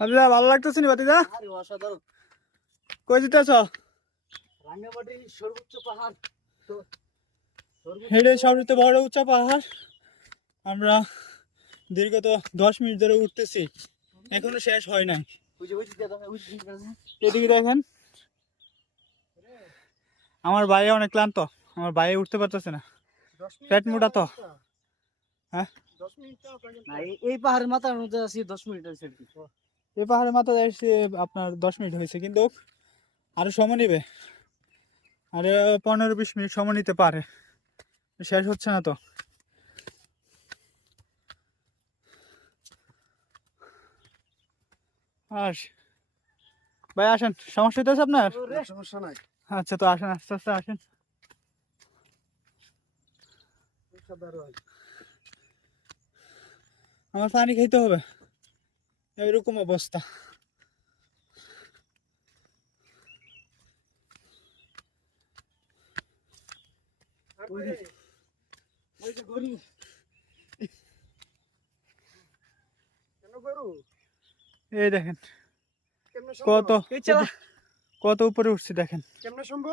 ভাতিজা ভালো লাগতেছে নি ভাতিজা? আরে অসাধারণ। কই যেতেছ? রাঙ্গামাটির সর্বোচ্চ পাহাড়। হেডে সবচেয়ে বড় উঁচা পাহাড়। আমরা দীর্ঘত 10 মিনিট ধরে উঠতেছি, এখনো শেষ হয় নাই। এদিকে দেখেন, আমার ভাই অনেক ক্লান্ত, আমার ভাই উঠতে পারতেছে না, পেট মোটা তো। হ্যাঁ, এই পাহাড়ের মাথার মধ্যে আছি 10 মিনিটের সেলফি। এই পাহাড়ের মাথায় এসে আপনার 10 মিনিট হয়েছে, কিন্তু আরো সময় নেবে, আরে 15-20 মিনিট সময় নিতে পারে, শেষ হচ্ছে না তো। আর ভাই আসেন, সমস্যা হইতেছে আপনার? সমস্যা নাই। আচ্ছা তো আসেন, আস্তে আস্তে আসেন। আমার পানি খাইতে হবে, এরকম অবস্থা। এই দেখেন কত কত উপরে উঠছি, দেখেন। কেমনে সম্ভব?